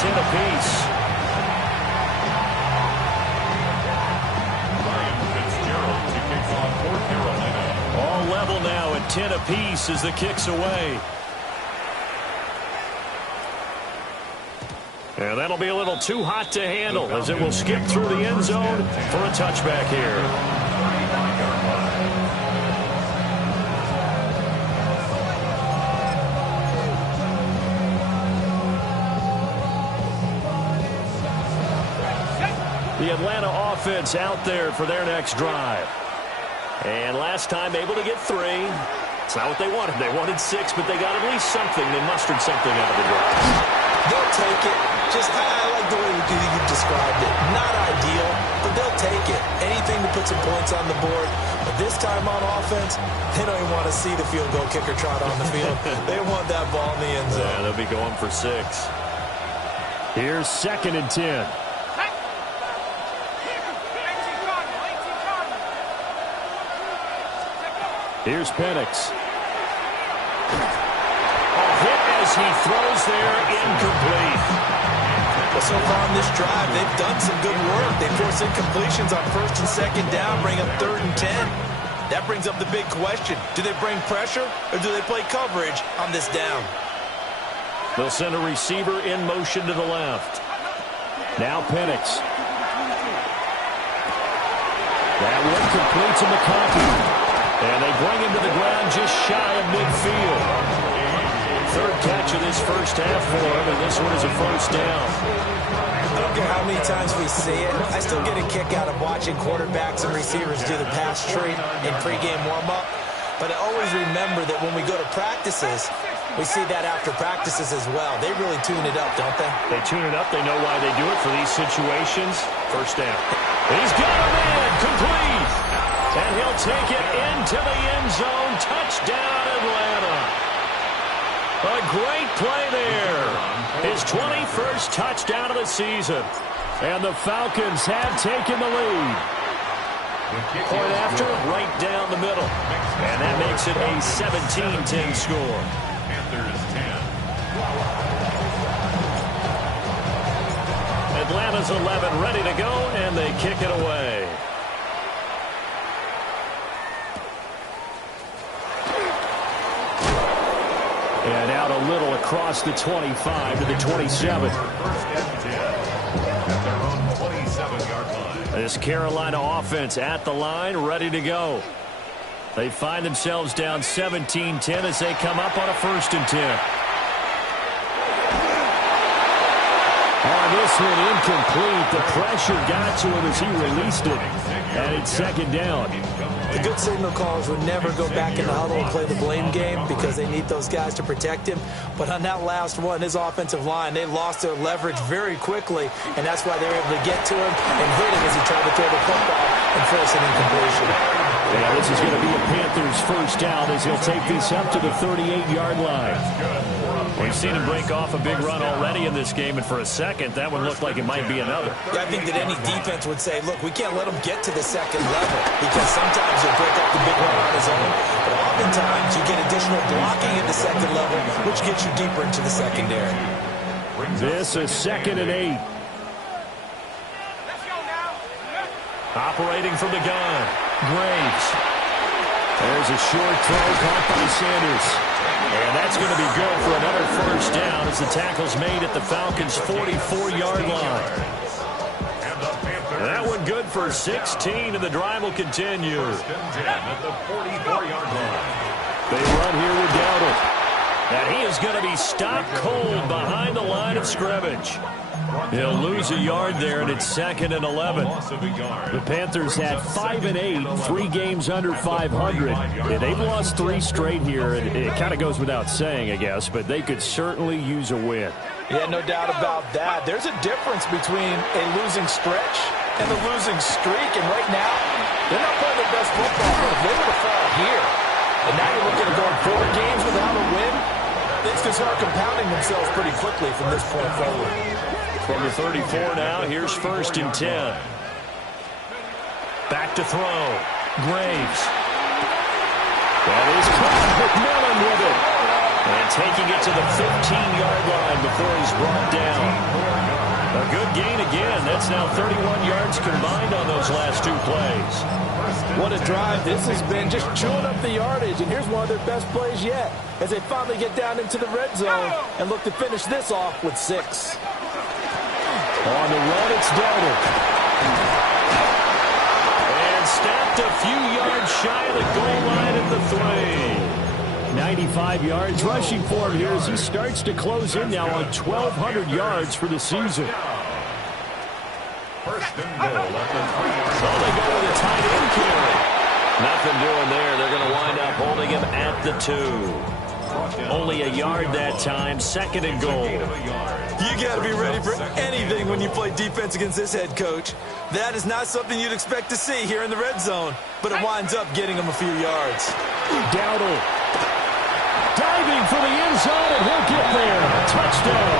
10 apiece. All level now at 10 apiece as the kick's away. And that'll be a little too hot to handle as it will skip through the end zone for a touchback here. The Atlanta offense out there for their next drive. And last time able to get 3. It's not what they wanted. They wanted 6, but they got at least something. They mustered something out of the drive. They'll take it. I like the way you described it. Not ideal, but they'll take it. Anything to put some points on the board. But this time on offense, they don't even want to see the field goal kicker trot on the field. They want that ball in the end zone. Yeah, they'll be going for 6. Here's 2nd and 10. Here's Penix. A hit as he throws there, incomplete. Well, so far on this drive, they've done some good work. They force incompletions on 1st and 2nd down, bring up 3rd and 10. That brings up the big question. Do they bring pressure or do they play coverage on this down? They'll send a receiver in motion to the left. Now Penix. That one complete to McConkey. And they bring him to the ground just shy of midfield. 3rd catch of this first half for him, and this one is a 1st down. I don't care how many times we see it. I still get a kick out of watching quarterbacks and receivers do the pass treat in pregame warm-up. But I always remember that when we go to practices, we see that after practices as well. They really tune it up, don't they? They tune it up. They know why they do it for these situations. 1st down. He's got a man complete. And he'll take it into the end zone. Touchdown, Atlanta. A great play there. His 21st touchdown of the season. And the Falcons have taken the lead. Point after, right down the middle. And that makes it a 17-10 score. Panthers 10. Atlanta's 11 ready to go, and they kick it away. And out a little across the 25 to the 27. At their own 27-yard line. This Carolina offense at the line, ready to go. They find themselves down 17-10 as they come up on a 1st and 10. On this one, incomplete. The pressure got to him as he released it. And it's 2nd down. The good signal callers would never go back in the huddle and play the blame game because they need those guys to protect him. But on that last one, his offensive line, they lost their leverage very quickly, and that's why they were able to get to him and hit him as he tried to throw the football and force an incompletion. Yeah, this is going to be a Panthers 1st down as he'll take this up to the 38-yard line. We've seen him break off a big run already in this game, and for a second, that one looked like it might be another. Yeah, I think that any defense would say, look, we can't let him get to the 2nd level because sometimes he'll break off the big run on his own. But oftentimes, you get additional blocking at the 2nd level, which gets you deeper into the secondary. This is 2nd and 8. Operating from the gun, Graves. There's a short throw caught by Sanders. And that's going to be good for another 1st down as the tackle's made at the Falcons' 44-yard line. That one good for 16, and the drive will continue. 1st and 10 at the 44-yard line. They run here without it. And he is going to be stopped cold behind the line of scrimmage. He'll lose a yard there, and it's 2nd and 11. The Panthers had 5 and 8, 3 games under 500. Yeah, they've lost 3 straight here, and it kind of goes without saying, I guess, but they could certainly use a win. Yeah, no doubt about that. There's a difference between a losing stretch and a losing streak, and right now, they're not playing their best football. If they were to fall here, and now you're looking at going 4 games without a win, things can start compounding themselves pretty quickly from this point forward. From the 34 now, here's 1st and 10. Back to throw. Graves. That is caught. McMillan with it. And taking it to the 15-yard line before he's brought down. A good gain again. That's now 31 yards combined on those last two plays. What a drive this has been, just chewing up the yardage. And here's one of their best plays yet as they finally get down into the red zone and look to finish this off with 6. On the run, it's Darnold. And stopped a few yards shy of the goal line at the 3. 95 yards rushing for him here as he starts to close in now on 1,200 yards for the season. First and goal at the 3-yard So they go with a tight end carry. Nothing doing there. They're going to wind up holding him at the 2. Only a yard that time. Second and goal. You got to be ready for anything when you play defense against this head coach. That is not something you'd expect to see here in the red zone, but it winds up getting him a few yards. Dowdle diving for the end zone, and he'll get there. Touchdown.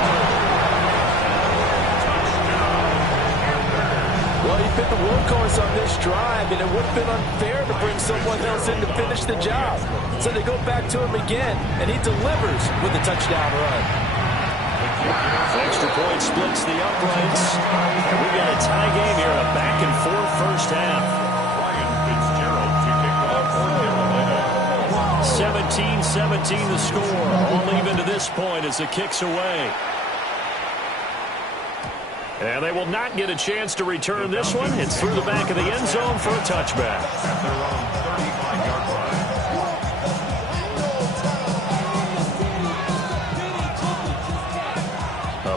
Well, he been the workhorse on this drive, and it would have been unfair to bring someone else in to finish the job. So they go back to him again, and he delivers with a touchdown run. Extra point splits the uprights. And we got a tie game here, a back-and-forth first half. Ryan Fitzgerald to kick off for Carolina. 17-17 the score. All even to this point as it kicks away. And they will not get a chance to return this one. It's through the back of the end zone for a touchback. At their own 35-yard line.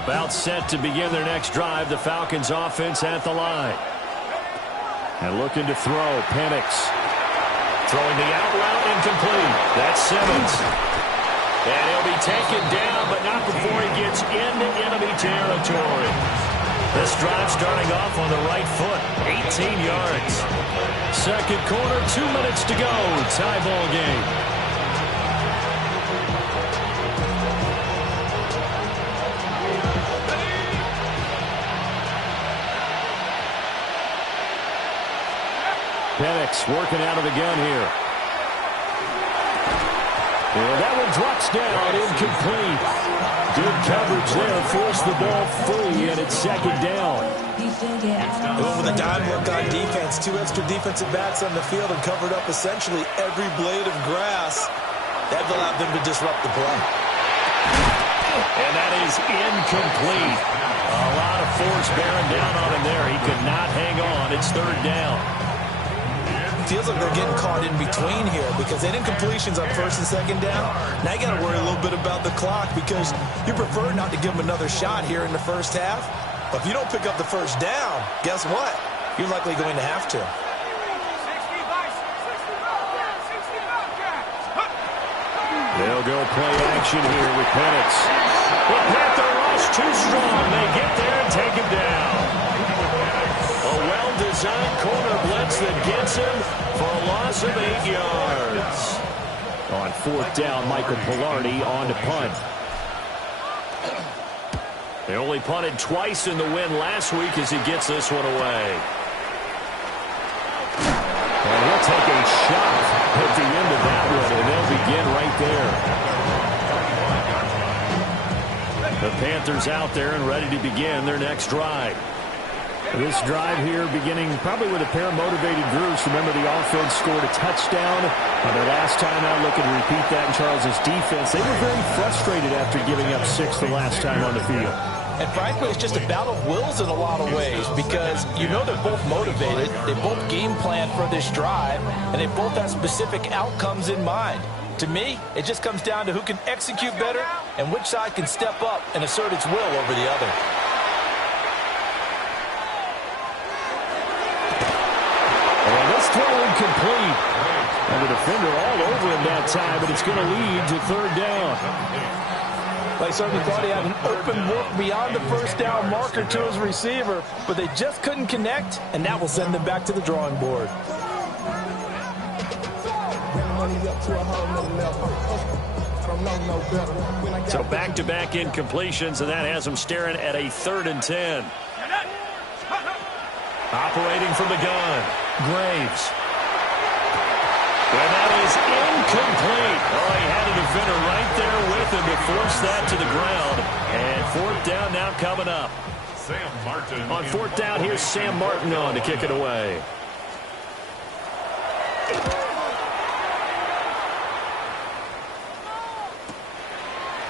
About set to begin their next drive. The Falcons offense at the line. And looking to throw. Penix. Throwing the out route incomplete. That's Simmons. And he'll be taken down, but not before he gets into enemy territory. This drive starting off on the right foot. 18 yards. Second quarter, 2 minutes to go. Tie ball game. Penix working out of the gun here. And that one drops down, incomplete. Good coverage there, forced the ball free, and it's second down. Going with a dime look on defense, 2 extra defensive backs on the field and covered up essentially every blade of grass. That allowed them to disrupt the play. And that is incomplete. A lot of force bearing down on him there. He could not hang on. It's third down. Feels like they're getting caught in between here because they didn't completions on first and second down. Now you got to worry a little bit about the clock because you prefer not to give them another shot here in the first half. But if you don't pick up the first down, guess what? You're likely going to have to. They'll go play action here with Penix. The Panther rush too strong. They get there and take him down. A well-designed corner blitz that gets him for a loss of 8 yards. On fourth down, Michael Pilardi on to punt. They only punted twice in the win last week as he gets this one away. And he'll take a shot at the end of that one, and they'll begin right there. The Panthers out there and ready to begin their next drive. This drive here beginning probably with a pair of motivated groups. Remember, the offense scored a touchdown on their last time out. Looking to repeat that in Charles's defense. They were very frustrated after giving up 6 the last time on the field. And frankly, it's just a battle of wills in a lot of ways because you know they're both motivated. They both game plan for this drive, and they both have specific outcomes in mind. To me, it just comes down to who can execute better and which side can step up and assert its will over the other. Throw incomplete. And the defender all over him that time, but it's going to lead to third down. They certainly thought he had an open look beyond the first down marker to his receiver, but they just couldn't connect, and that will send them back to the drawing board. So back-to-back incompletions, and that has them staring at a 3rd and 10. Operating from the gun, Graves. And that is incomplete. Oh, he had a defender right there with him to force that to the ground. And fourth down now coming up. Sam Martin. On fourth down, here's Sam Martin on to kick it away.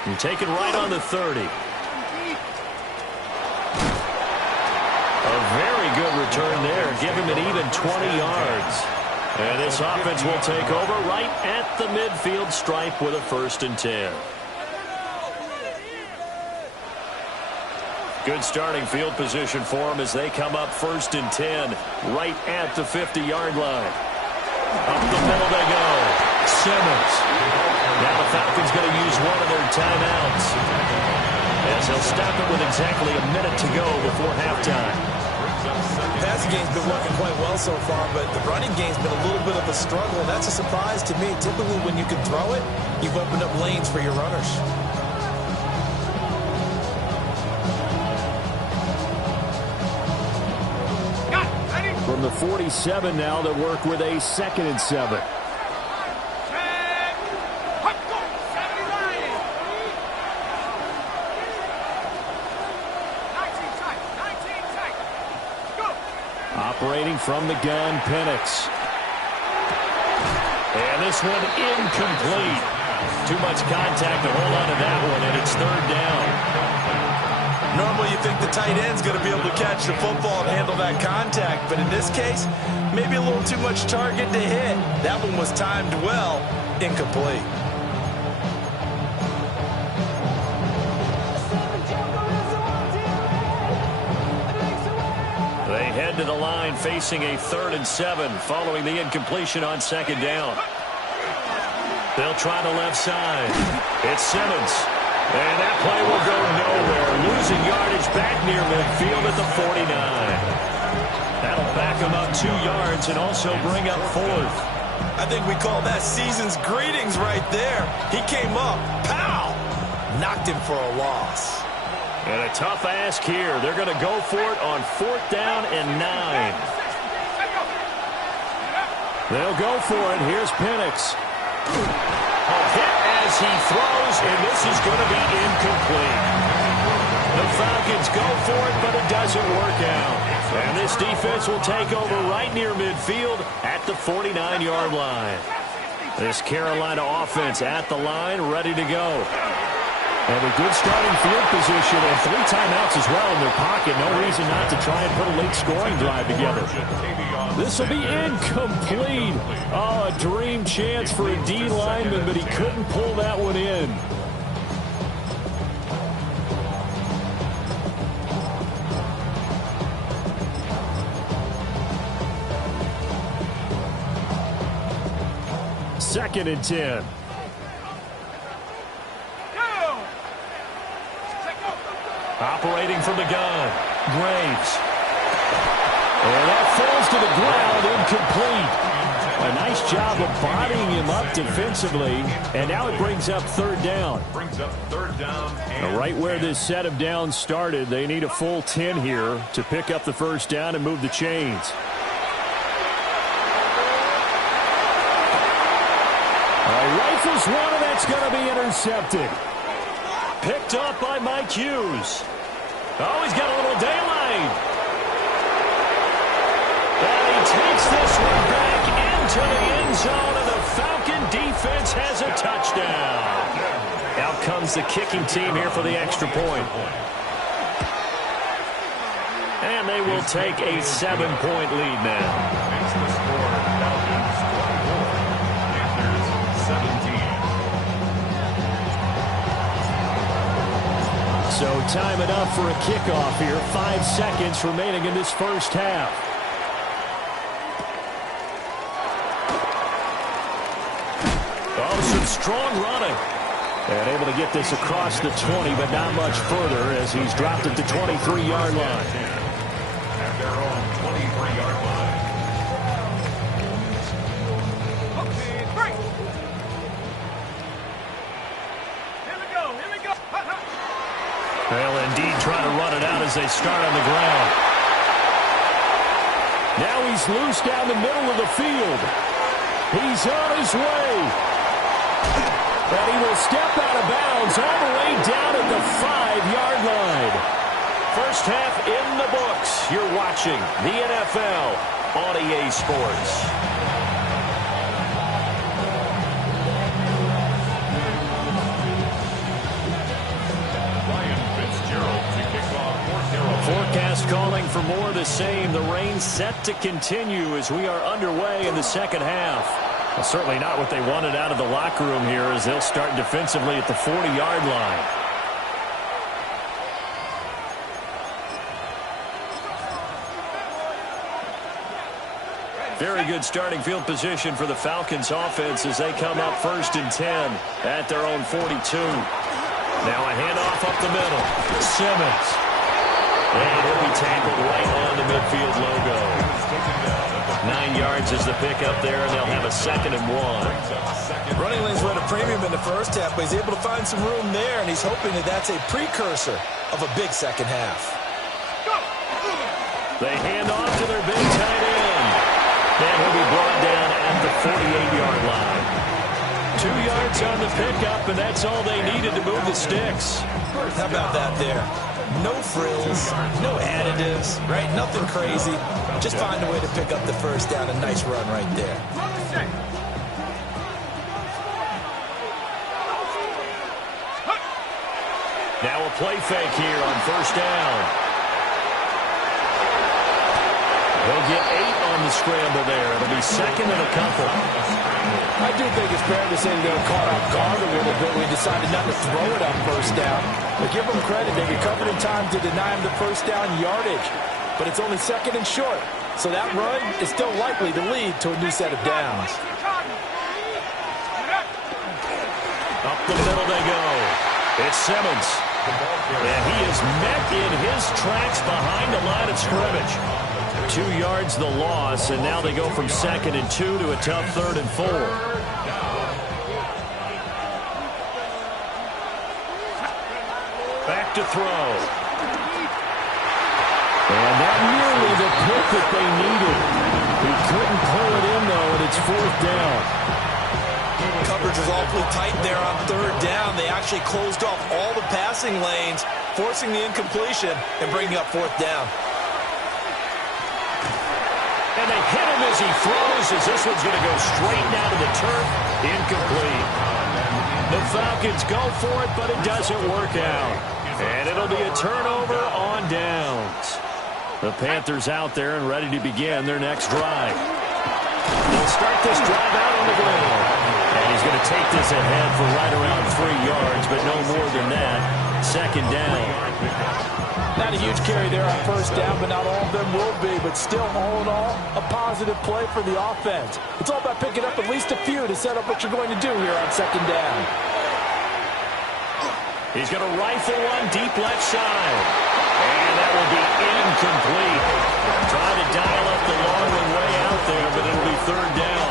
And take it right on the 30. A very good return there. Give him an even 20 yards. And this offense will take over right at the midfield stripe with a 1st and 10. Good starting field position for them as they come up 1st and 10 right at the 50-yard line. Up the middle they go. Simmons. Now the Falcons going to use one of their timeouts as they'll stop it with exactly a minute to go before halftime. Passing game's been working quite well so far, but the running game's been a little bit of a struggle, and that's a surprise to me. Typically, when you can throw it, you've opened up lanes for your runners. From the 47 now, they work with a 2nd and 7. Operating from the gun, Penix. And this one incomplete. Too much contact to hold on to that one, and it's 3rd down. Normally you think the tight end's going to be able to catch the football and handle that contact, but in this case, maybe a little too much target to hit. That one was timed well, incomplete. They head to the line facing a 3rd and 7 following the incompletion on 2nd down. They'll try the left side. It's Simmons. And that play will go nowhere. Losing yardage back near midfield at the 49. That'll back him up 2 yards and also bring up 4th. I think we call that season's greetings right there. He came up, pow! Knocked him for a loss. And a tough ask here. They're going to go for it on 4th down and 9. They'll go for it. Here's Penix. A hit as he throws, and this is going to be incomplete. The Falcons go for it, but it doesn't work out. And this defense will take over right near midfield at the 49-yard line. This Carolina offense at the line, ready to go. And a good starting field position and 3 timeouts as well in their pocket. No reason not to try and put a late scoring drive together. This will be incomplete. Oh, a dream chance for a D lineman, but he couldn't pull that one in. Second and 10. Operating from the gun, Graves. And that falls to the ground, incomplete. A nice job of bodying him up defensively, and now it brings up 3rd down. Now, right where this set of downs started, they need a full 10 here to pick up the 1st down and move the chains. Rifles one, and that's going to be intercepted. Picked up by Mike Hughes. Oh, he's got a little daylight. And he takes this one back into the end zone, and the Falcon defense has a touchdown. Out comes the kicking team here for the extra point. And they will take a 7-point lead now. Makes the score Falcons 21, Panthers 17. So time enough for a kickoff here. 5 seconds remaining in this first half. Oh, some strong running. And able to get this across the 20, but not much further as he's dropped at the 23-yard line. At their own 23-yard line. Well, indeed, trying to run it out as they start on the ground. Now he's loose down the middle of the field. He's on his way. And he will step out of bounds all the way down at the 5-yard line. First half in the books. You're watching the NFL on EA Sports. Forecast calling for more of the same. The rain set to continue as we are underway in the second half. Well, certainly not what they wanted out of the locker room here as they'll start defensively at the 40-yard line. Very good starting field position for the Falcons offense as they come up 1st and 10 at their own 42. Now a handoff up the middle. Simmons. And he'll be tackled right on the midfield logo. 9 yards is the pickup there, and they'll have a 2nd and 1. Running lanes were at a premium in the first half, but he's able to find some room there, and he's hoping that that's a precursor of a big second half. They hand off to their big tight end. And he'll be brought down at the 48-yard line. 2 yards on the pickup, and that's all they needed to move the sticks. How about that there? No frills, no additives, right? Nothing crazy. Just find a way to pick up the first down. A nice run right there. Now a play fake here on 1st down. They'll get 8 on the scramble there. It'll be 2nd and a couple. I do think it's fair to say they were caught off guard a little bit. We decided not to throw it on 1st down. But give them credit. They recovered in time to deny him the 1st down yardage. But it's only 2nd and short. So that run is still likely to lead to a new set of downs. Up the middle they go. It's Simmons. And he is met in his tracks behind the line of scrimmage. 2 yards the loss, and now they go from 2nd and 2 to a tough 3rd and 4. Back to throw. And not nearly the pick that they needed. He couldn't pull it in, though, and it's 4th down. Coverage was awfully tight there on 3rd down. They actually closed off all the passing lanes, forcing the incompletion and bringing up 4th down. And they hit him as he throws, as this one's going to go straight down to the turf. Incomplete. The Falcons go for it, but it doesn't work out. And it'll be a turnover on downs. The Panthers out there and ready to begin their next drive. They'll start this drive out on the ground. And he's going to take this ahead for right around 3 yards, but no more than that. 2nd down. Not a huge carry there on 1st down, but not all of them will be. But still, all in all, a positive play for the offense. It's all about picking up at least a few to set up what you're going to do here on 2nd down. He's going to rifle one deep left side. And that will be incomplete. Trying to dial up the long one way out there, but it'll be 3rd down.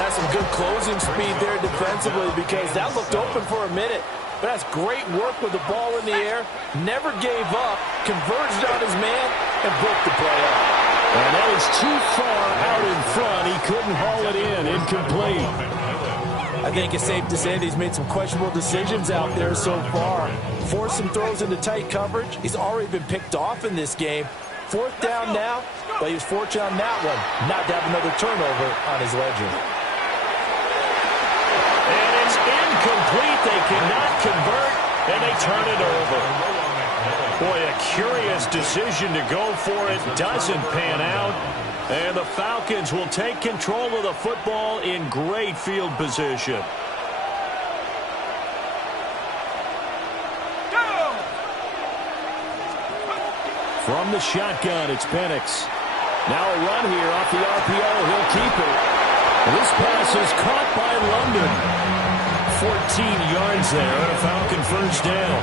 That's some good closing speed there defensively because that looked open for a minute. But that's great work with the ball in the air. Never gave up, converged on his man, and broke the play up. And that is too far out in front. He couldn't haul it in. Incomplete. I think it's safe to say that he's made some questionable decisions out there so far. Forced some throws into tight coverage. He's already been picked off in this game. 4th down now, but he was fortunate on that one not to have another turnover on his ledger. And it's incomplete. They cannot convert, and they turn it over. Boy, a curious decision to go for it. Doesn't pan out. And the Falcons will take control of the football in great field position. From the shotgun, it's Penix. Now a run here off the RPO. He'll keep it. This pass is caught by London. 14 yards there on a Falcon 1st down.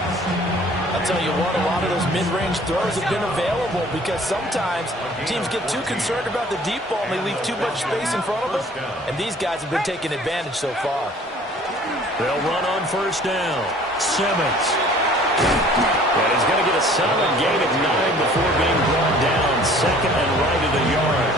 I'll tell you what, a lot of those mid-range throws have been available because sometimes teams get too concerned about the deep ball and they leave too much space in front of them. And these guys have been taking advantage so far. They'll run on 1st down. Simmons. And he's going to get a solid gain of 9 before being brought down. 2nd and right at a yard.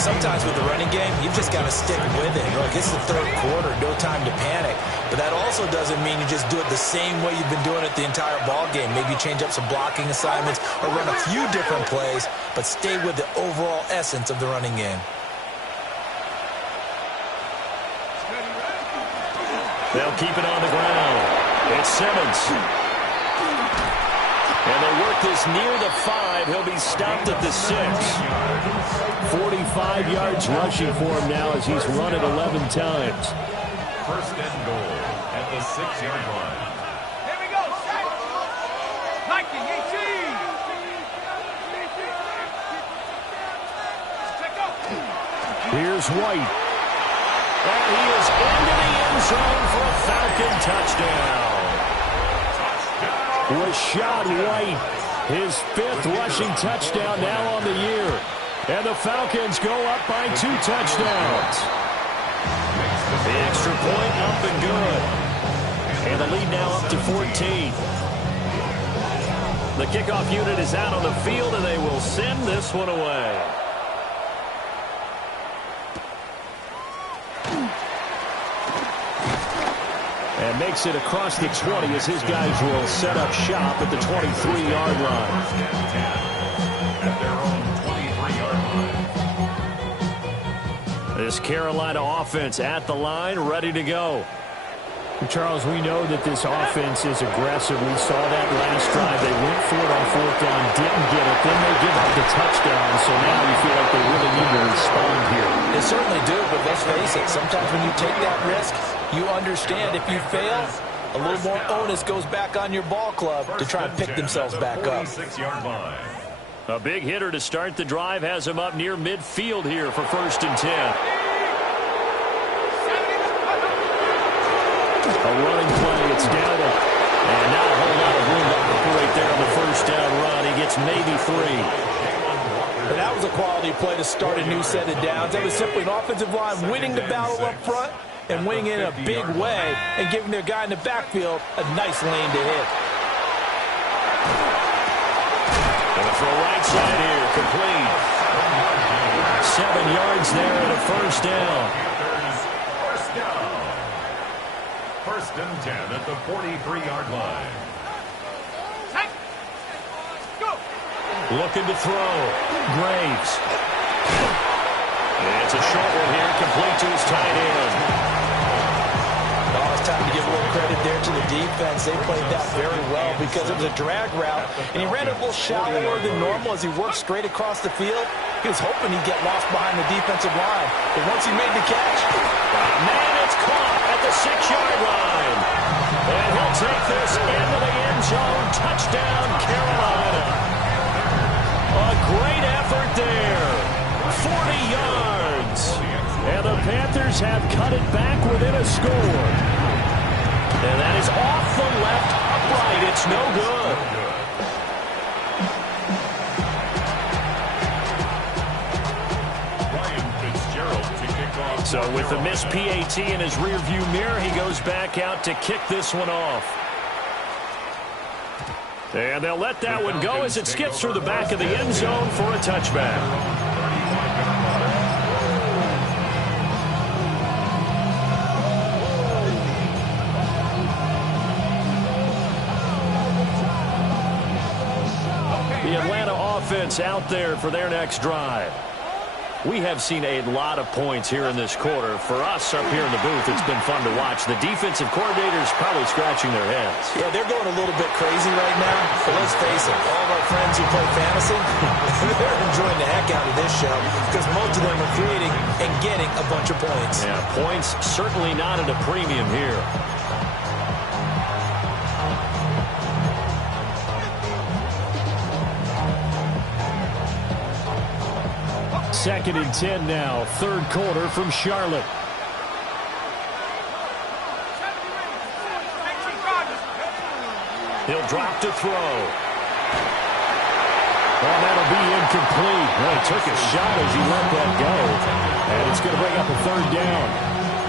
Sometimes with the running game, you've just got to stick with it. Look, it's the third quarter, no time to panic. But that also doesn't mean you just do it the same way you've been doing it the entire ball game. Maybe change up some blocking assignments or run a few different plays, but stay with the overall essence of the running game. They'll keep it on the ground. It's Simmons. And they work this near the 5. He'll be stopped at the 6. 45 yards rushing for him now as he's run it 11 times. First and goal at the 6-yard line. Here we go, set. Nike, 18. Check out. Here's White. And he is into the end zone for a Falcon touchdown. Rashad White, his 5th rushing touchdown now on the year. And the Falcons go up by 2 touchdowns. The extra point up and good. And the lead now up to 14. The kickoff unit is out on the field, and they will send this one away. And makes it across the 20 as his guys will set up shop at the 23-yard line. At their own 23-yard line. This Carolina offense at the line, ready to go. Charles, we know that this offense is aggressive. We saw that last drive. They went for it on 4th down, didn't get it. Then they give up the touchdown. So now you feel like they really need to respond here. They certainly do, but let's face it. Sometimes when you take that risk, you understand if you fail, a little more onus goes back on your ball club to try and pick themselves back up. 46-yard line. A big hitter to start the drive has him up near midfield here for 1st and 10. A running play, it's Dowdle. And not a whole lot of room to operate there on the 1st down run. He gets maybe 3. And that was a quality play to start a new set of downs. That was simply an offensive line winning the battle up front and winning it in a big way and giving their guy in the backfield a nice lane to hit. Gonna throw right side here, complete. 7 yards there and a 1st down. First down. 1st and 10 at the 43-yard line. Go. Looking to throw. Graves. It's a short one here, complete to his tight end. Oh, it's time to give a little credit there to the defense. They played that very well because it was a drag route, and he ran it a little shallower than normal as he worked straight across the field. He was hoping he'd get lost behind the defensive line, but once he made the catch, Man, it's caught at the 6-yard line. And he'll take this into the end zone. Touchdown, Carolina. A great effort there. 40 yards. And the Panthers have cut it back within a score. And that is off the left upright. It's no good. So with the missed PAT in his rearview mirror, he goes back out to kick this one off. And they'll let that one go as it skips through the back of the end zone for a touchback. The Atlanta offense out there for their next drive. We have seen a lot of points here in this quarter. For us up here in the booth, it's been fun to watch. The defensive coordinators probably scratching their heads. yeah, they're going a little bit crazy right now. But let's face it, all of our friends who play fantasy, they're enjoying the heck out of this show because most of them are creating and getting a bunch of points. Yeah, points certainly not at a premium here. Second and 10 now, 3rd quarter from Charlotte. He'll drop to throw. Well, that'll be incomplete. Well, he took a shot as he let that go. And it's going to bring up a 3rd down.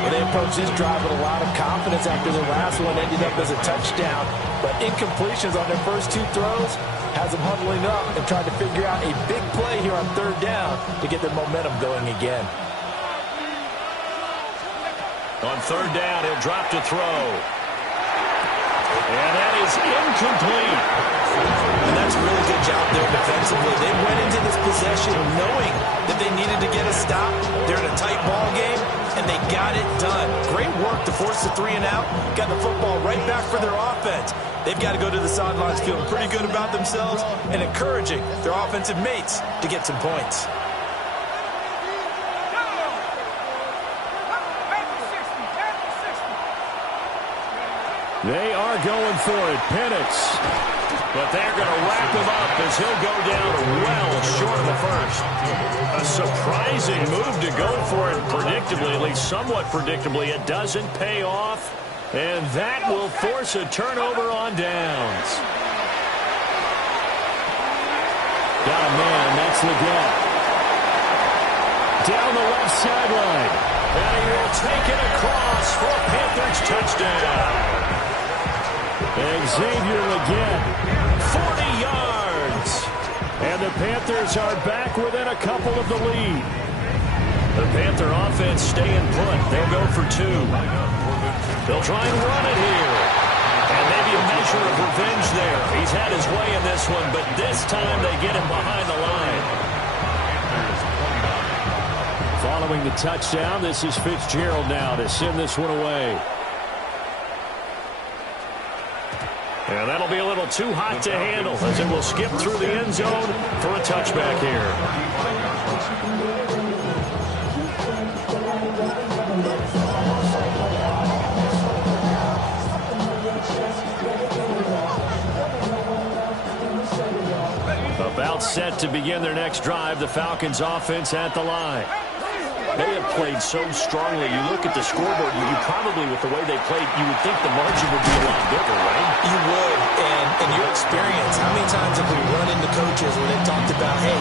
Well, they approached this drive with a lot of confidence after the last one ended up as a touchdown. But incompletions on their first 2 throws has them huddling up and trying to figure out a big play here on 3rd down to get their momentum going again. On 3rd down, he'll drop to throw. And that is incomplete. And that's a really good job there defensively. They went into this possession knowing that they needed to get a stop. They're in a tight ball game, and they got it done. Great work to force the 3 and out. Got the football right back for their offense. They've got to go to the sidelines feeling pretty good about themselves and encouraging their offensive mates to get some points. They are going for it. Penix. But they're going to wrap him up as he'll go down well short of the first. A surprising move to go for it predictably, at least somewhat predictably. It doesn't pay off. And that will force a turnover on downs. Got a man. That's Leggett. Down the left sideline. And he will take it across for a Panthers touchdown. Xavier Leggett, 40 yards. And the Panthers are back within a couple of the lead. The Panther offense staying put. They'll go for 2. They'll try and run it here. And maybe a measure of revenge there. He's had his way in this one, but this time they get him behind the line. Following the touchdown, this is Fitzgerald now to send this one away. And that'll be a little too hot to handle as it will skip through the end zone for a touchback here. About set to begin their next drive, the Falcons offense at the line. They have played so strongly. You look at the scoreboard, you probably, with the way they played, you would think the margin would be a lot bigger, right? You would, and in your experience, how many times have we run into coaches where they've talked about, hey,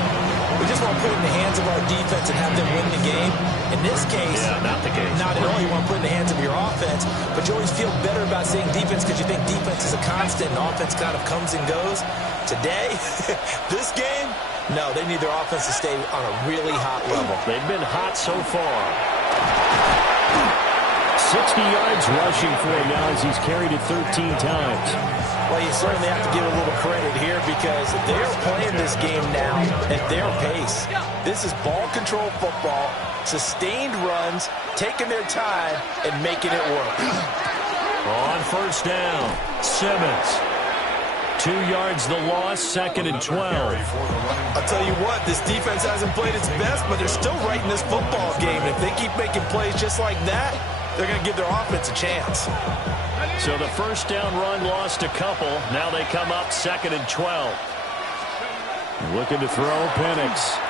we just want to put it in the hands of our defense and have them win the game? In this case, not the case. Not at all. You want to put it in the hands of your offense, but you always feel better about saying defense because you think defense is a constant and offense kind of comes and goes. Today, this game, no, they need their offense to stay on a really hot level. They've been hot so far. 60 yards rushing for him now as he's carried it 13 times. Well, you certainly have to give a little credit here because they're playing this game now at their pace. This is ball control football, sustained runs, taking their time, and making it work. On 1st down, Simmons. 2 yards the loss, 2nd and 12. I'll tell you what, this defense hasn't played its best, but they're still right in this football game. If they keep making plays just like that, they're going to give their offense a chance. So the 1st down run lost a couple. Now they come up 2nd and 12. Looking to throw, Penix.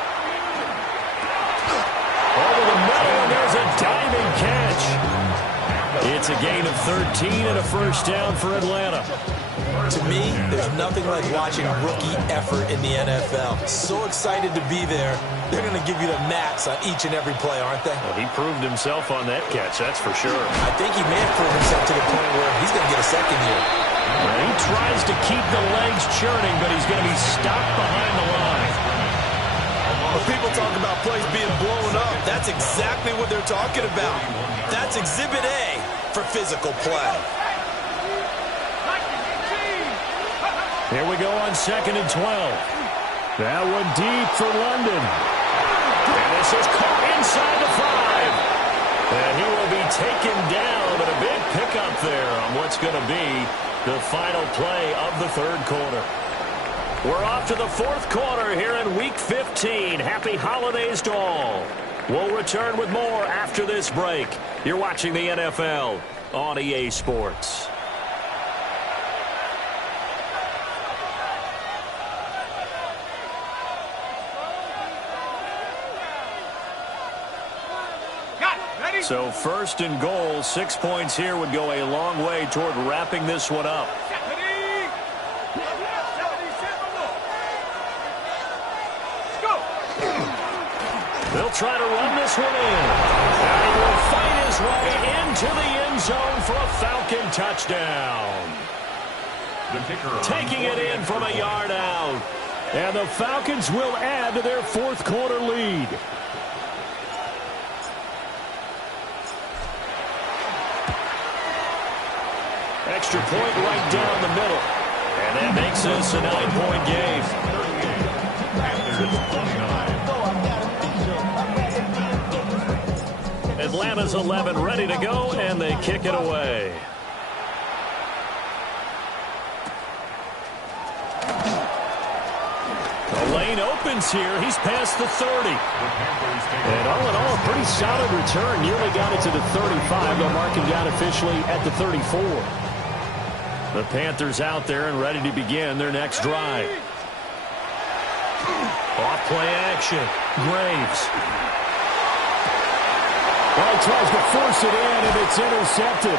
Over the middle, and there's a diving catch. It's a gain of 13 and a 1st down for Atlanta. To me, there's nothing like watching rookie effort in the NFL. So excited to be there. They're going to give you the max on each and every play, aren't they? Well, he proved himself on that catch, that's for sure. I think he may have proved himself to the point where he's going to get a second here. Well, he tries to keep the legs churning, but he's going to be stopped behind the line. When people talk about plays being blown up, that's exactly what they're talking about. That's Exhibit A for physical play. Here we go on 2nd and 12. That one deep for London. And this is caught inside the 5. And he will be taken down, but a big pickup there on what's going to be the final play of the 3rd quarter. We're off to the 4th quarter here in Week 15. Happy holidays to all. We'll return with more after this break. You're watching the NFL on EA Sports. So 1st and goal, 6 points here would go a long way toward wrapping this one up. They'll try to run this one in. And he will fight his his way into the end zone for a Falcon touchdown. Taking it in from a yard out. And the Falcons will add to their fourth quarter lead. Extra point right down the middle. And that makes this a 9-point game. Atlanta's 11 ready to go, and they kick it away. The lane opens here. He's past the 30. And all in all, a pretty solid return. Nearly got it to the 35. They'll mark him down officially at the 34. The Panthers out there and ready to begin their next drive. Off play action. Graves. Well, he tries to force it in, and it's intercepted.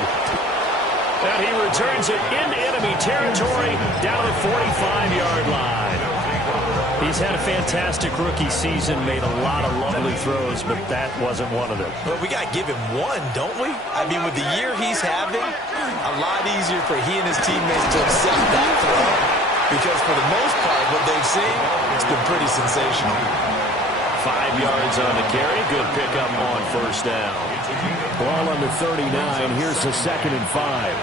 And he returns it into enemy territory down the 45-yard line. He's had a fantastic rookie season, made a lot of lovely throws, but that wasn't one of them. Well, we got to give him one, don't we? I mean, with the year he's having, a lot easier for he and his teammates to accept that throw. Because for the most part, what they've seen, it's been pretty sensational. 5 yards on the carry. Good pickup on first down. Ball on the 39. Here's the 2nd and 5.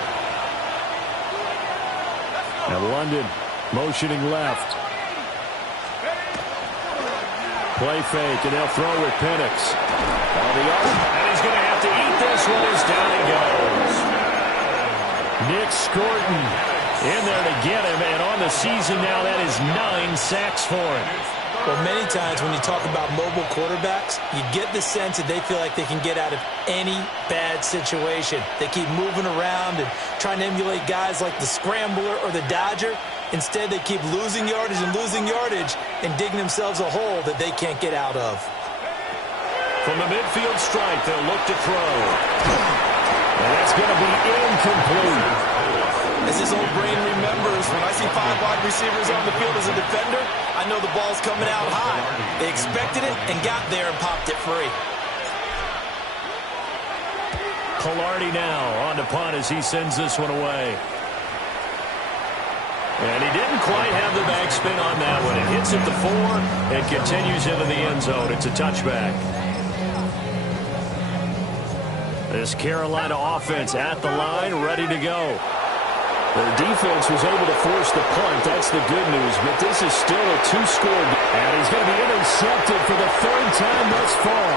And London motioning left. Play fake, and they'll throw with Penix. And he's going to have to eat this one as down he goes. Nick Scorton in there to get him, and on the season now, that is 9 sacks for him. Well, many times when you talk about mobile quarterbacks, you get the sense that they feel like they can get out of any bad situation. They keep moving around and trying to emulate guys like the Scrambler or the Dodger. Instead, they keep losing yardage and digging themselves a hole that they can't get out of. From the midfield strike, they'll look to throw. And that's going to be incomplete. As his old brain remembers, when I see 5 wide receivers on the field as a defender, I know the ball's coming out high. They expected it and got there and popped it free. Pilardi now on to punt as he sends this one away. And he didn't quite have the backspin on that one. It hits at the 4 and continues into the end zone. It's a touchback. This Carolina offense at the line, ready to go. Their defense was able to force the punt. That's the good news. But this is still a 2-score. And he's going to be intercepted for the 3rd time thus far.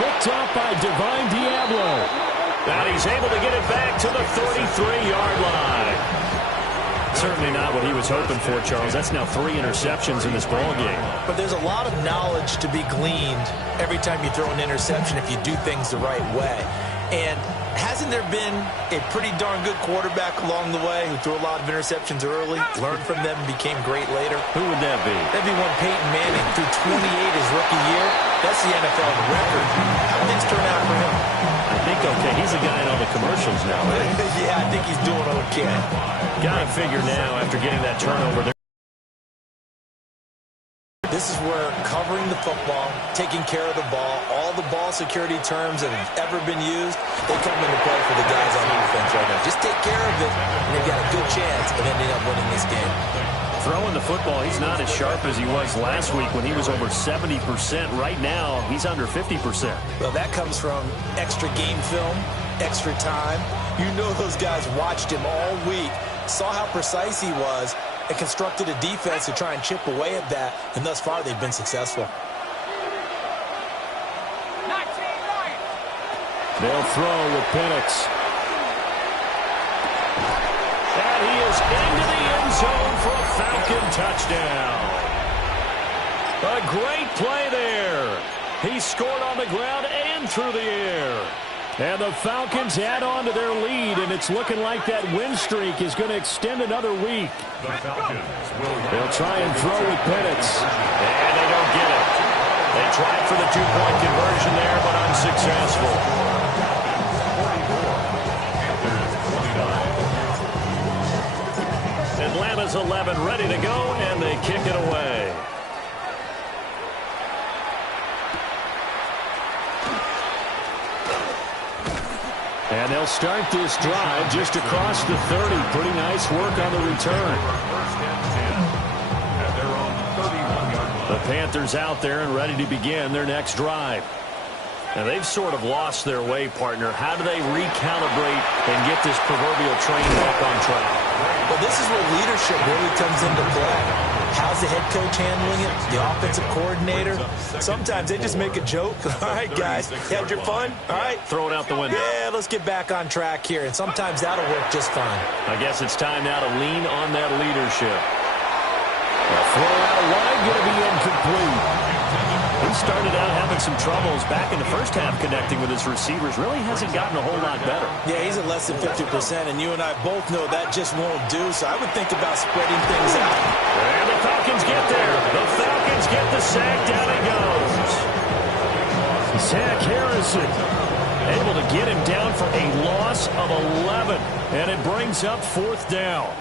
Picked up by Divine Diablo. And he's able to get it back to the 33-yard line. Certainly not what he was hoping for, Charles. That's now 3 interceptions in this ballgame. But there's a lot of knowledge to be gleaned every time you throw an interception if you do things the right way. And hasn't there been a pretty darn good quarterback along the way who threw a lot of interceptions early, learned from them, and became great later? Who would that be? That'd be one Peyton Manning threw 28 his rookie year. That's the NFL record. How did things turn out for him? I think okay. He's a guy in all the commercials now, right? Yeah, I think he's doing okay. Got to figure now after getting that turnover there. This is where covering the football, taking care of the ball, all the ball security terms that have ever been used, they come into play for the guys on offense right now. Just take care of it, and they've got a good chance of ending up winning this game. Throwing the football, he's not as sharp as he was last week when he was over 70%. Right now, he's under 50%. Well, that comes from extra game film, extra time. You know those guys watched him all week, saw how precise he was, and constructed a defense to try and chip away at that, and thus far they've been successful. They'll throw with Penix. And he is into the end zone for a Falcon touchdown. A great play there. He scored on the ground and through the air. And the Falcons add on to their lead, and it's looking like that win streak is going to extend another week. They'll try and throw with Penix. And they don't get it. They tried for the 2-point conversion there, but unsuccessful. Atlanta's 11 ready to go, and they kick it away. they'll start this drive just across the 30. Pretty nice work on the return. First and 10 at their own 31-yard line. The Panthers out there and ready to begin their next drive. Now, they've sort of lost their way, partner. How do they recalibrate and get this proverbial train back on track? Well, this is where leadership really comes into play. How's the head coach handling it? The offensive coordinator? Sometimes they just make a joke. All right, guys, you had your fun? All right. Throw it out the window. Yeah, let's get back on track here. And sometimes that'll work just fine. I guess it's time now to lean on that leadership. A throw out wide, going to be incomplete. He started out having some troubles back in the first half connecting with his receivers. Really hasn't gotten a whole lot better. Yeah, he's at less than 50%, and you and I both know that just won't do. So I would think about spreading things out. And the Falcons get there. The Falcons get the sack. Down he goes. Zach Harrison able to get him down for a loss of 11. And it brings up fourth down.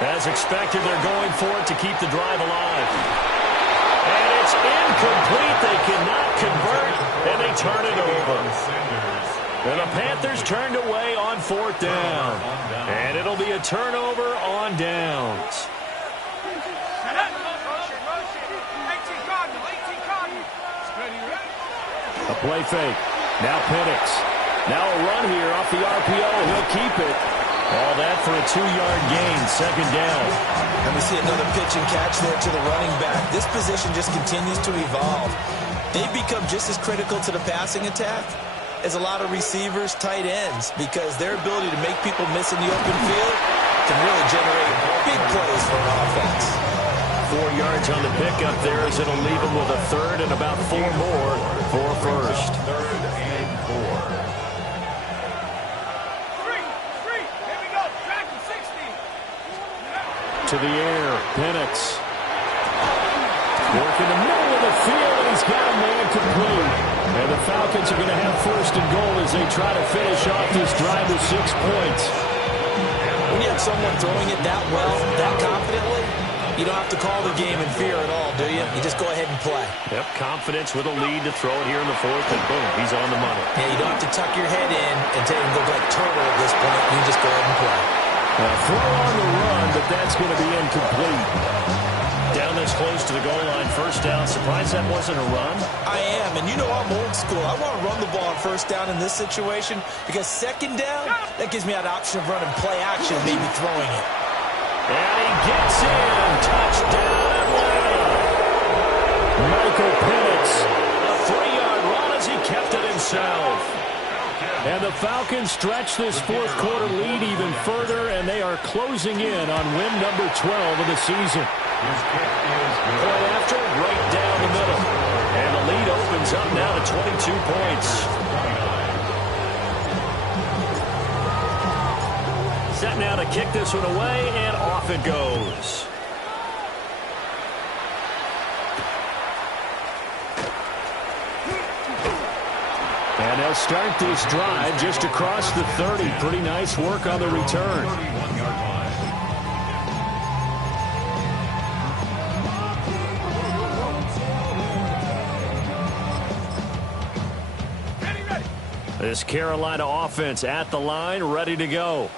As expected, they're going for it to keep the drive alive. And it's incomplete. They cannot convert, and they turn it over. And the Panthers turned away on fourth down. And it'll be a turnover on downs. A play fake. Now Penix. Now a run here off the RPO. He'll keep it. All that for a 2-yard gain, second down. And we see another pitch and catch there to the running back. This position just continues to evolve. They've become just as critical to the passing attack as a lot of receivers, tight ends, because their ability to make people miss in the open field can really generate big plays for an offense. 4 yards on the pickup there as it'll leave him with a third and about 4 more for first. Third and 4. To the air, Penix. Work in the middle of the field, and he's got a man complete. And the Falcons are going to have first and goal as they try to finish off this drive with 6 points. When you have someone throwing it that well, that confidently, you don't have to call the game in fear at all, do you? You just go ahead and play. Yep, confidence with a lead to throw it here in the fourth, and boom, he's on the money. Yeah, you don't have to tuck your head in and take and go like turtle at this point. You just go ahead and play. Throw on the run, but that's going to be incomplete. Down this close to the goal line, first down. Surprised that wasn't a run? I am, and you know I'm old school. I want to run the ball on first down in this situation because second down, that gives me that option of running play action, maybe throwing it. And he gets in. Touchdown, Atlanta. Michael Penix, a 3-yard run as he kept it himself. And the Falcons stretch this fourth quarter lead even further, and they are closing in on win number 12 of the season. Point after, right down the middle. And the lead opens up now to 22 points. Set now to kick this one away, and off it goes. And they'll start this drive just across the 30. Pretty nice work on the return. 31-yard line. This Carolina offense at the line, ready to go.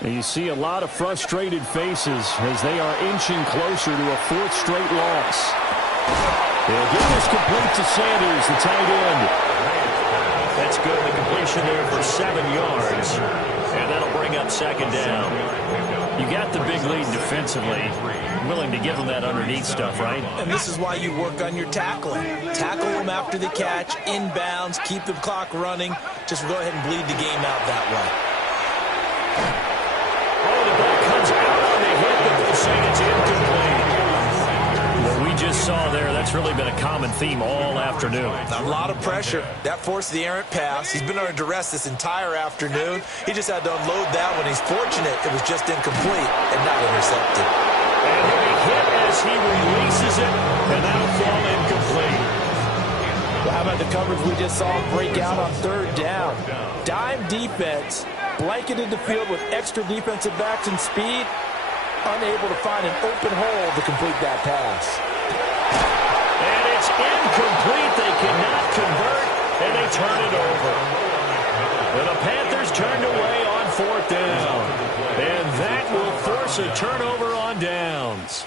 And you see a lot of frustrated faces as they are inching closer to a 4th straight loss. They'll get this complete to Sanders, the tight end. That's good. The completion there for 7 yards. And that'll bring up second down. You got the big lead defensively. Willing to give them that underneath stuff, right? And this is why you work on your tackling. Tackle them after the catch, inbounds, keep the clock running. Just go ahead and bleed the game out that way. Oh, the ball comes out on the hit, but they'll say it's incomplete. What we just saw there, that's really been a common theme all afternoon. A lot of pressure. That forced the errant pass. He's been under duress this entire afternoon. He just had to unload that one. He's fortunate it was just incomplete and not intercepted. And he'll be hit as he releases it, and that'll fall incomplete. Well, how about the coverage we just saw break out on third down? Dime defense, blanketed the field with extra defensive backs and speed, unable to find an open hole to complete that pass. It's incomplete. They cannot convert, and they turn it over. And the Panthers turned away on 4th down. And that will force a turnover on downs.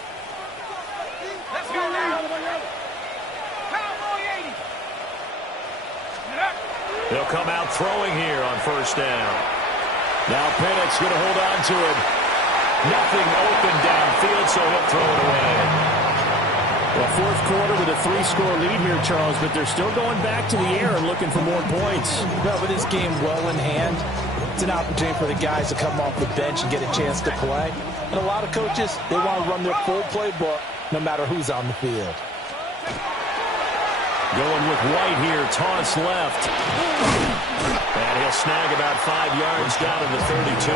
Let's go now. Cowboy 80. They'll come out throwing here on 1st down. Now Pennett's going to hold on to it. Nothing open downfield, so he'll throw it away. Well, 4th quarter with a 3-score lead here, Charles, but they're still going back to the air and looking for more points. Well, with this game well in hand, it's an opportunity for the guys to come off the bench and get a chance to play. And a lot of coaches, they want to run their full playbook no matter who's on the field. Going with White here, toss left. And he'll snag about 5 yards down to the 32.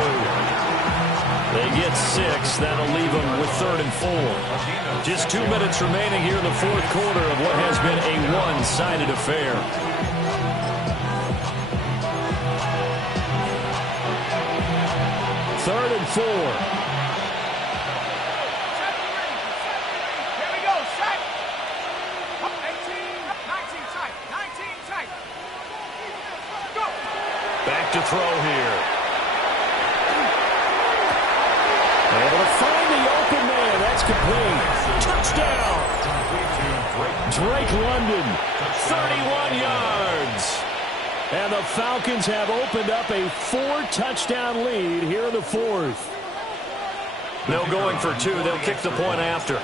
They get 6. That'll leave them with 3rd and 4. Just 2 minutes remaining here in the 4th quarter of what has been a one-sided affair. Third and 4. Here we go, set. 18, 19 tight, 19 tight. Go. Back to throw here. Able to find the open man. That's complete. Touchdown. Drake London, 31 yards. And the Falcons have opened up a 4-touchdown lead here in the 4th. No going for 2. They'll kick the point after.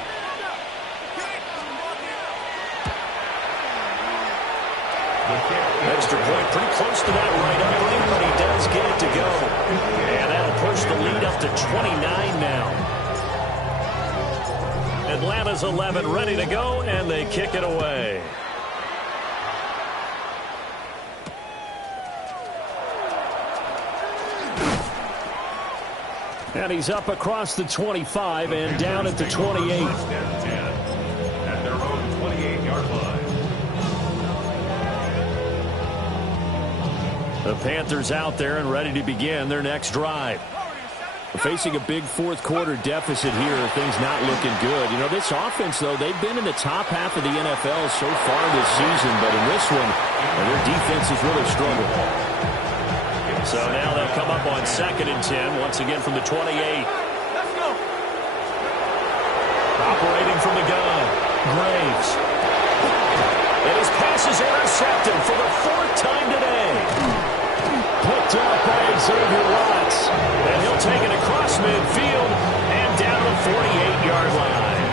Extra point pretty close to that right upright, but he does get it to go. And that'll push the lead up to 29 now. Atlanta's 11 ready to go, and they kick it away. And he's up across the 25 and down at the 28. At their own 28-yard line. The Panthers out there and ready to begin their next drive. Facing a big 4th quarter deficit here, things not looking good. You know, this offense, though, they've been in the top half of the NFL so far this season, but in this one, their defense has really struggled. So now they'll come up on 2nd and 10, once again from the 28. Let's go. Operating from the gun, Graves. And his pass is intercepted for the 4th time today. Picked up by Xavier Watts. And he'll take it across midfield and down the 48-yard line.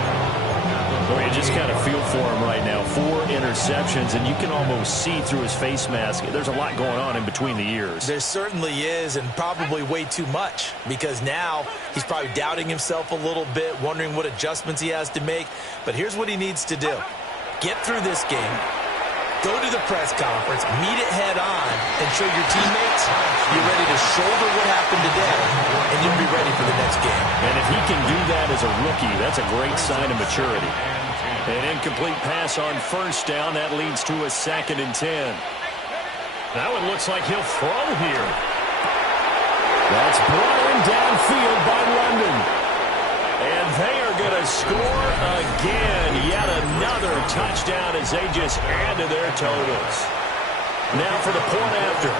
Boy, you just kind of feel for him right now. 4 interceptions, and you can almost see through his face mask. There's a lot going on in between the ears. There certainly is, and probably way too much, because now he's probably doubting himself a little bit, wondering what adjustments he has to make. But here's what he needs to do. Get through this game, go to the press conference, meet it head on, and show your teammates you're ready to shoulder what happened today, and you'll be ready for the next game. And if he can do that as a rookie, that's a great sign of maturity. An incomplete pass on 1st down. That leads to a 2nd and 10. That one looks like he'll throw here. That's brought in downfield by London. And they are going to score again. Yet another touchdown as they just add to their totals. Now for the point after.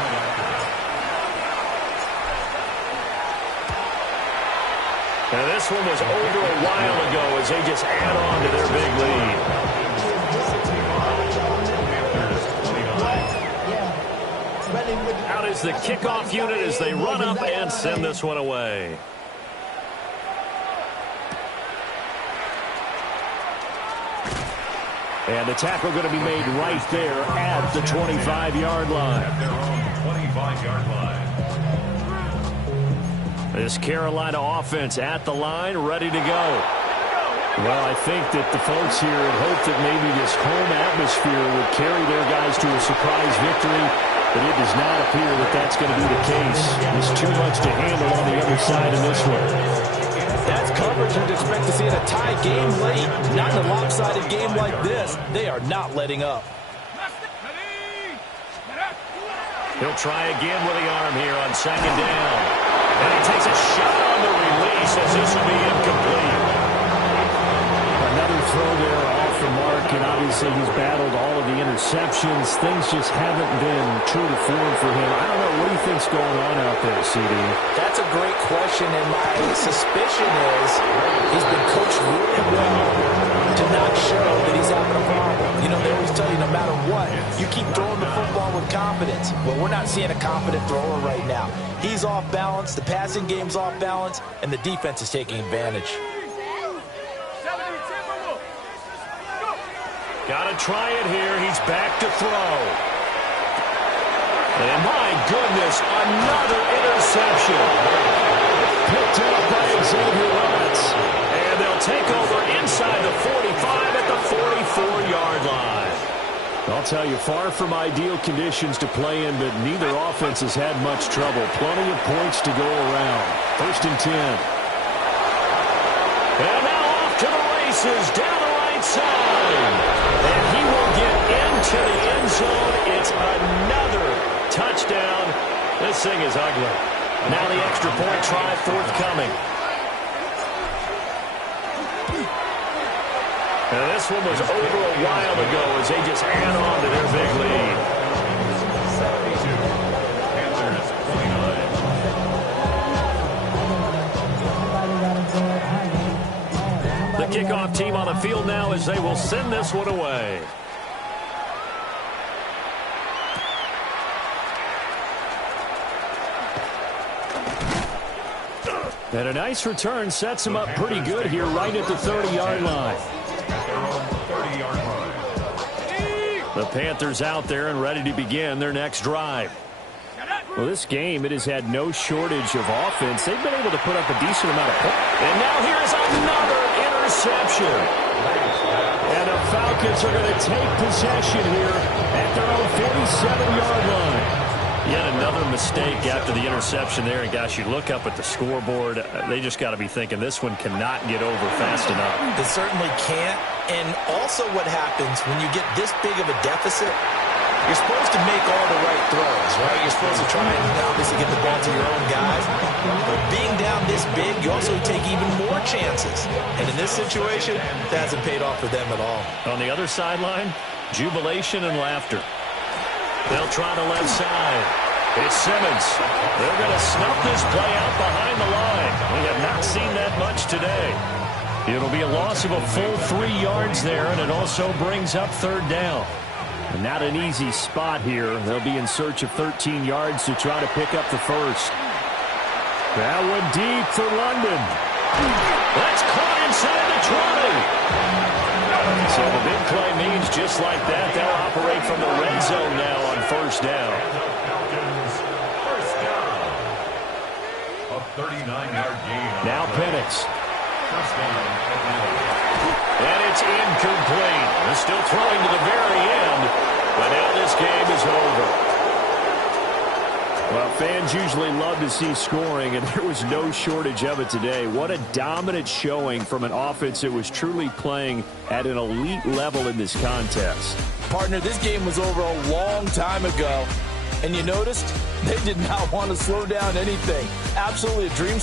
Now this one was over a while ago as they just add on to their big lead. Out is the kickoff unit as they run up and send this one away. And the tackle going to be made right there at the 25-yard line. At their own 25-yard line. This Carolina offense at the line, ready to go. Well, I think that the folks here had hoped that maybe this home atmosphere would carry their guys to a surprise victory, but it does not appear that that's going to be the case. There's too much to handle on the other side in this one. That's coverage you'd expect to see in a tie game late. Not in a lopsided game like this. They are not letting up. He'll try again with the arm here on 2nd down. And he takes a shot on the release as this will be incomplete. Another Another throw there off the mark, and obviously he's battled all of the interceptions. Things just haven't been true to form for him. I don't know. What do you think's going on out there, CD? That's a great question, and my suspicion is he's been coached really well to not show that he's having a problem. You know, they always tell you no matter what, you keep throwing the football with confidence. Well, we're not seeing a confident thrower right now. He's off balance, the passing game's off balance, and the defense is taking advantage. Got to try it here. He's back to throw. And my goodness, another interception. Picked up by Xavier Rhodes. And they'll take over inside the 45 at the 44-yard line. I'll tell you, far from ideal conditions to play in, but neither offense has had much trouble. Plenty of points to go around. 1st and 10. And now off to the races down the right side. And he will get into the end zone. It's another touchdown. This thing is ugly. Now the extra point try forthcoming. Now this one was over a while ago as they just add on to their big lead. 72, Panthers 29. The kickoff team on the field now as they will send this one away. And a nice return sets him up pretty good here right at the 30-yard line. The Panthers out there and ready to begin their next drive. Well, this game, it has had no shortage of offense. They've been able to put up a decent amount of points. And now here's another interception. And the Falcons are going to take possession here at their own 47-yard line. Yet another mistake after the interception there. And, gosh, you look up at the scoreboard. They just got to be thinking this one cannot get over fast enough. It certainly can't. And also what happens when you get this big of a deficit, you're supposed to make all the right throws, right? You're supposed to try and obviously get the ball to your own guys. But being down this big, you also take even more chances. And in this situation, that hasn't paid off for them at all. On the other sideline, jubilation and laughter. They'll try the left side. It's Simmons. They're going to snuff this play out behind the line. We have not seen that much today. It'll be a loss of a full 3 yards there, and it also brings up 3rd down. And not an easy spot here. They'll be in search of 13 yards to try to pick up the first. That one deep for London. That's caught inside the 20. So the big play means just like that, they'll operate from the red zone now on 1st down. First down. A 39-yard gain. Now Penix. First down. And it's incomplete. They're still throwing to the very end, but now this game is over. Well, fans usually love to see scoring, and there was no shortage of it today. What a dominant showing from an offense that was truly playing at an elite level in this contest. Partner, this game was over a long time ago. And you noticed they did not want to slow down anything. Absolutely a dream